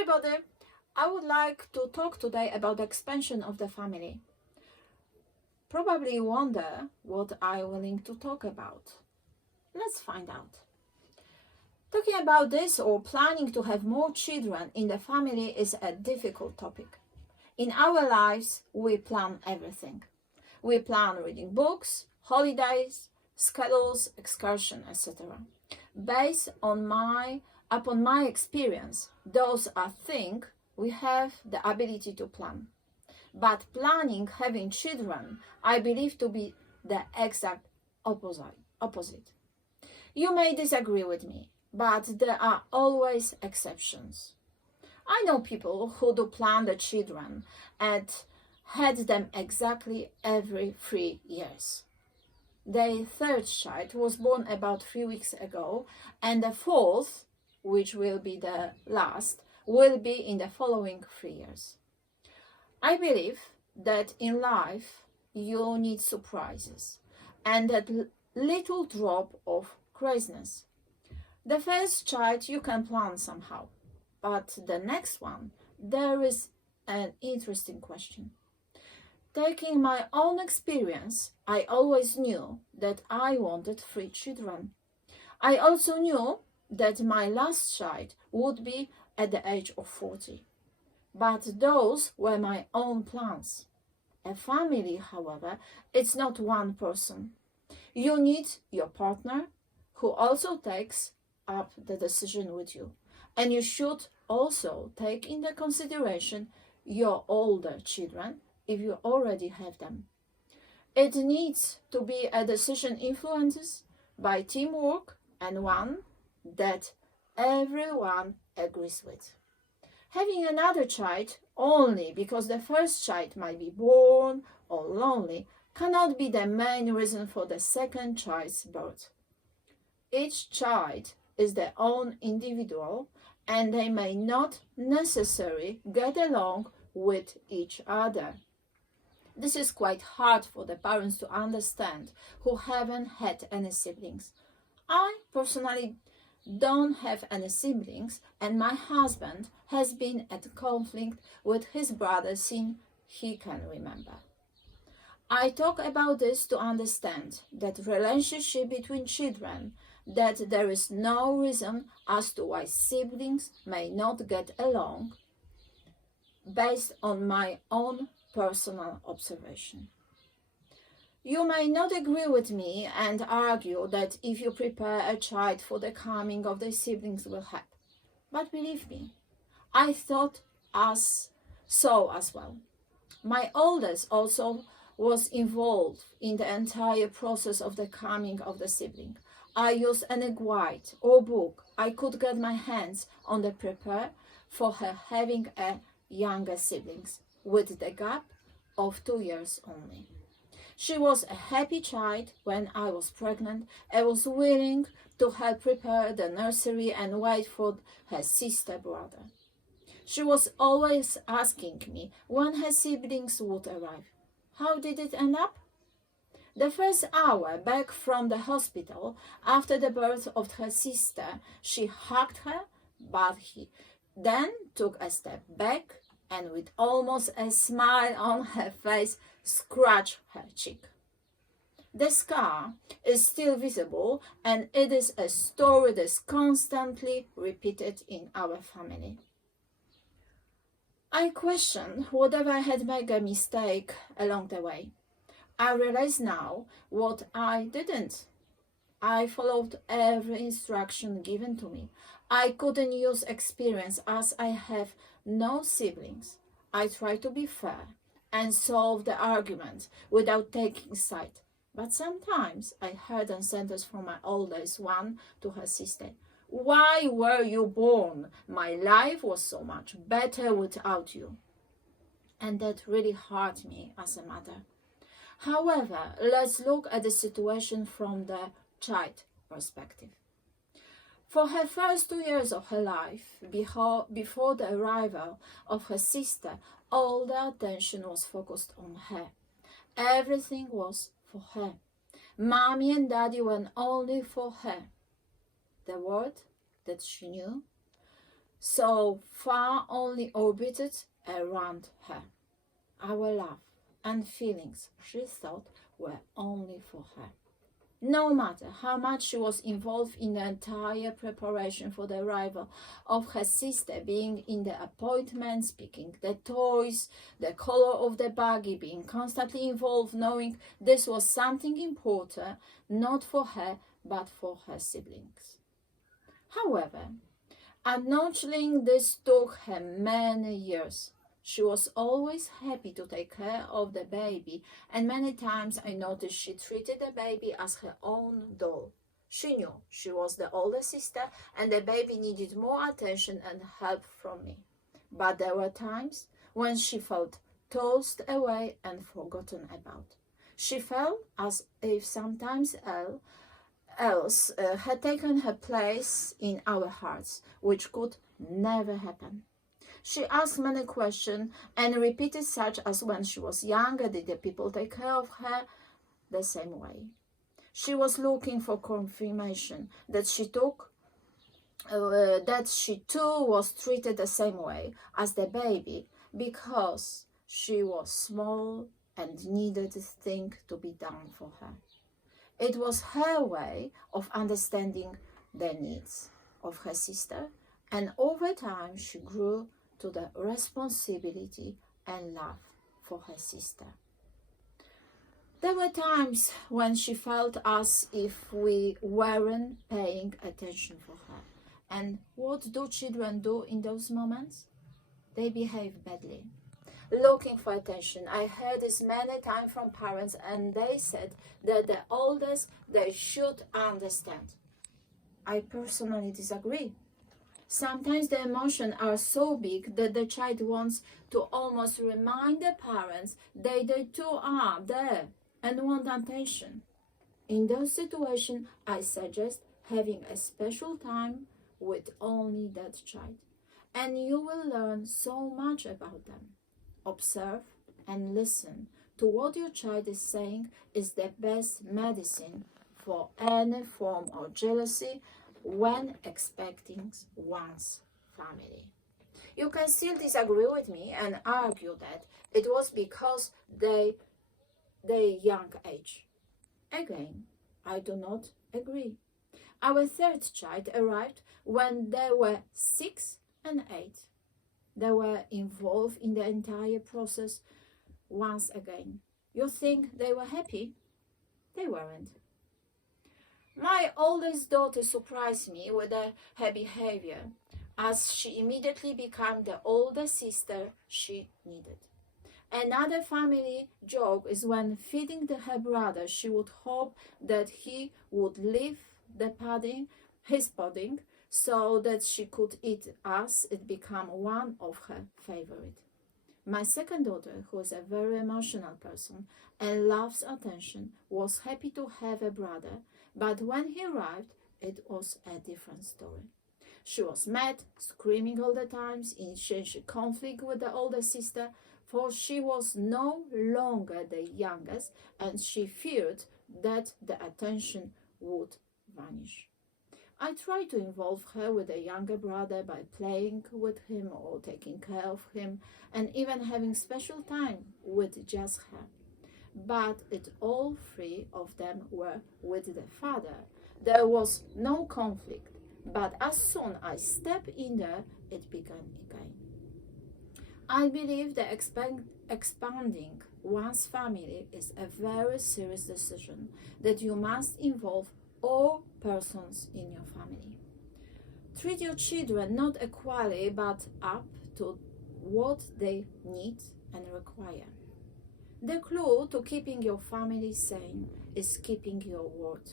everybody, I would like to talk today about the expansion of the family. Probably you wonder what I'm willing to talk about. Let's find out. Talking about this or planning to have more children in the family is a difficult topic. In our lives, we plan everything. We plan reading books, holidays, schedules, excursions, etc. Based on upon my experience, those are things we have the ability to plan. But planning having children, I believe to be the exact opposite. You may disagree with me, but there are always exceptions. I know people who do plan the children and had them exactly every 3 years. Their third child was born about 3 weeks ago, and the fourth, which will be the last, will be in the following 3 years. I believe that in life you need surprises and that little drop of craziness. The first child you can plan somehow, but the next one, there is an interesting question. Taking my own experience, I always knew that I wanted 3 children. I also knew that my last child would be at the age of 40. But those were my own plans. A family, however, it's not one person. You need your partner who also takes up the decision with you. And you should also take into consideration your older children if you already have them. It needs to be a decision influenced by teamwork and one that everyone agrees with. Having another child only because the first child might be born or lonely cannot be the main reason for the second child's birth. Each child is their own individual and they may not necessarily get along with each other. This is quite hard for the parents to understand who haven't had any siblings. I personally don't have any siblings, and my husband has been at conflict with his brother since he can remember. I talk about this to understand that relationship between children, that there is no reason as to why siblings may not get along based on my own personal observation. You may not agree with me and argue that if you prepare a child for the coming of the siblings will help. But believe me, I thought so as well. My oldest also was involved in the entire process of the coming of the sibling. I used any guide or book I could get my hands on to prepare for her having a younger siblings with the gap of 2 years only. She was a happy child when I was pregnant and was willing to help prepare the nursery and wait for her sister brother. She was always asking me when her siblings would arrive. How did it end up? The first hour back from the hospital after the birth of her sister, she hugged her, but he then took a step back and with almost a smile on her face, scratched her cheek. The scar is still visible and it is a story that is constantly repeated in our family. I question whether I had made a mistake along the way. I realize now what I didn't. I followed every instruction given to me. I couldn't use experience as I have no siblings. I tried to be fair and solve the argument without taking side. But sometimes I heard a sentence from my oldest one to her sister. Why were you born? My life was so much better without you. And that really hurt me as a mother. However, let's look at the situation from the child perspective. For her first 2 years of her life, before the arrival of her sister, all the attention was focused on her. Everything was for her. Mommy and Daddy were only for her. The word that she knew, so far only orbited around her. Our love and feelings, she thought, were only for her. No matter how much she was involved in the entire preparation for the arrival of her sister, being in the appointments, picking the toys, the color of the buggy, being constantly involved, knowing this was something important, not for her, but for her siblings. However, acknowledging this took her many years. She was always happy to take care of the baby, and many times I noticed she treated the baby as her own doll. She knew she was the older sister and the baby needed more attention and help from me. But there were times when she felt tossed away and forgotten about. She felt as if sometimes else had taken her place in our hearts, which could never happen. She asked many questions and repeated such as when she was younger, did the people take care of her the same way? She was looking for confirmation that she too was treated the same way as the baby because she was small and needed things to be done for her. It was her way of understanding the needs of her sister, and over time she grew to the responsibility and love for her sister. There were times when she felt as if we weren't paying attention for her. And what do children do in those moments? They behave badly, looking for attention. I heard this many times from parents, and they said that the oldest, they should understand. I personally disagree. Sometimes the emotions are so big that the child wants to almost remind the parents that they too are there and want attention. In those situations, I suggest having a special time with only that child, and you will learn so much about them. Observe and listen to what your child is saying is the best medicine for any form of jealousy when expecting one's family. You can still disagree with me and argue that it was because they young age. Again, I do not agree. Our third child arrived when they were 6 and 8. They were involved in the entire process once again. You think they were happy? They weren't. My oldest daughter surprised me with her behavior, as she immediately became the older sister she needed. Another family joke is when feeding her brother, she would hope that he would leave his pudding, so that she could eat, as it became one of her favorite. My second daughter, who is a very emotional person and loves attention, was happy to have a brother, but when he arrived, it was a different story. She was mad, screaming all the time, in conflict with the older sister, for she was no longer the youngest, and she feared that the attention would vanish. I tried to involve her with the younger brother by playing with him or taking care of him, and even having special time with just her. But all three of them were with the father. There was no conflict, but as soon as I stepped in there, it began again. I believe that expanding one's family is a very serious decision that you must involve all persons in your family. Treat your children not equally but up to what they need and require. The clue to keeping your family sane is keeping your word.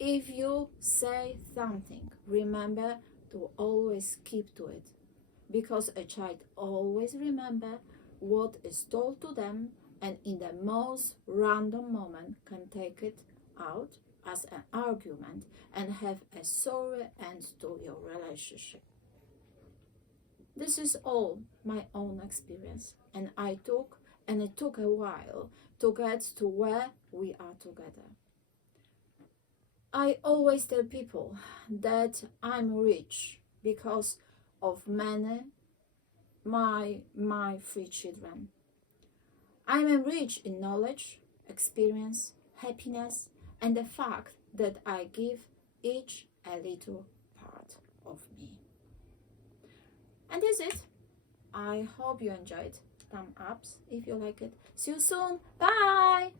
If you say something, remember to always keep to it, because a child always remember what is told to them, and in the most random moment can take it out as an argument and have a sorry end to your relationship. This is all my own experience, and it took a while to get to where we are together. I always tell people that I'm rich because of my three children. I am enriched in knowledge, experience, happiness, and the fact that I give each a little part of me. And that's it. I hope you enjoyed. Thumb ups if you like it. See you soon. Bye.